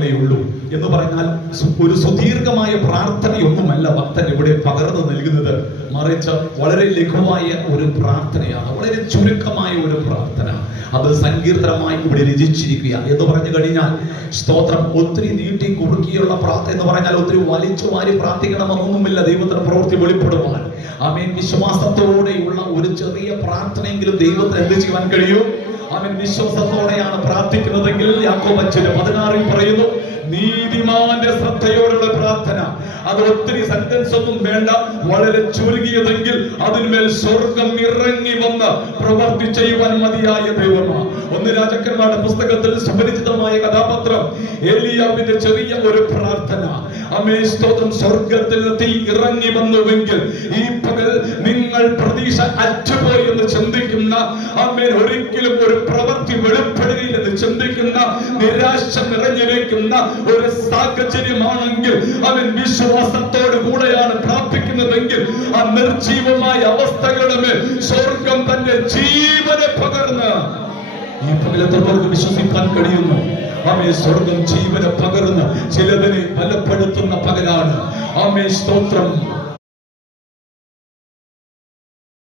നാളെ ഉള്ളൂ എന്ന് പറഞ്ഞാൽ ഒരു സുദീർഘമായ പ്രാർത്ഥനയൊന്നുമല്ല ഭക്തൻ ഇവിടെ പകർന്നു നൽകുന്നത്. മറിച്ച് വളരെ ലഘുവായ ഒരു പ്രാർത്ഥനയാണ്. വളരെ ചുരുക്കമായ ഒരു പ്രാർത്ഥന. അത് സങ്കീർത്തനമായി ഇവിടെ രചിച്ചിരിക്കുക. എന്ന് പറഞ്ഞു കഴിഞ്ഞാൽ സ്തോത്രം ഒത്തിരി നീട്ടി കുറുക്കിയുള്ള പ്രാർത്ഥന എന്ന് പറഞ്ഞാൽ ഒത്തിരി വലിച്ചു വാരി പ്രാർത്ഥിക്കണമെന്നൊന്നുമില്ല ദൈവത്തിന്റെ പ്രവൃത്തി വെളിപ്പെടുവാൻ. ആമേൻ. വിശ്വാസത്തോടെയുള്ള ഒരു ചെറിയ പ്രാർത്ഥനയെങ്കിലും ദൈവത്തിന് എന്ത് ചെയ്യാൻ കഴിയും? അവൻ വിശ്വാസത്തോടെയാണ് പ്രാർത്ഥിക്കുന്നതെങ്കിൽ യാക്കോബച്ചന് പതിനാറിൽ പറയുന്നു നീതിമാന്റെ ശ്രദ്ധയോടുള്ള പ്രാർത്ഥന. അത് ഒത്തിരി സെന്റൻസ് ഒന്നും വേണ്ട. വളരെ ചുരുങ്ങിയതെങ്കിൽ അതിന്മേൽ സ്വർഗം ഇറങ്ങി വന്ന് പ്രവർത്തി ചെയ്യുവാൻ മതിയായ ദൈവമാണ് ഒന്ന് രാജാക്കന്മാരുടെ പുസ്തകത്തിൽ സുപരിചിതമായ കഥാപാത്രം ഏലിയാവിന്റെ ചെറിയ ഒരു പ്രാർത്ഥന. അമേ സ്തോത്രം. സ്വർഗത്തിൽ തീ ഇറങ്ങി വന്നുവെങ്കിൽ ഈ പകൽ നിങ്ങൾ പ്രതീക്ഷ അറ്റുപോയി എന്ന് ചിന്തിക്കുന്ന അമ്മേൻ ഒരിക്കലും ഒരു പ്രവൃത്തി വെളിപ്പെടുകയില്ലെന്ന് ചിന്തിക്കുന്ന നിരാശ നിറഞ്ഞിരിക്കുന്ന ഒരു സാഹചര്യമാണെങ്കിൽ അവൻ വിശ്വാസത്തോട് കൂടെയാണ് പ്രാർത്ഥിക്കുന്നതെങ്കിൽ ആ നിർജീവമായ അവസ്ഥകളുമേ സ്വർഗം തന്റെ ജീവനെ പകർന്ന്. ഈ പകലത്തോർക്ക് വിശ്വസിക്കാൻ കഴിയുന്നു? ആമേ സ്വർഗം ജീവനെ പകർന്ന് ചിലതിനെ ബലപ്പെടുത്തുന്ന പകലാണ്. ആമേ സ്തോത്രം.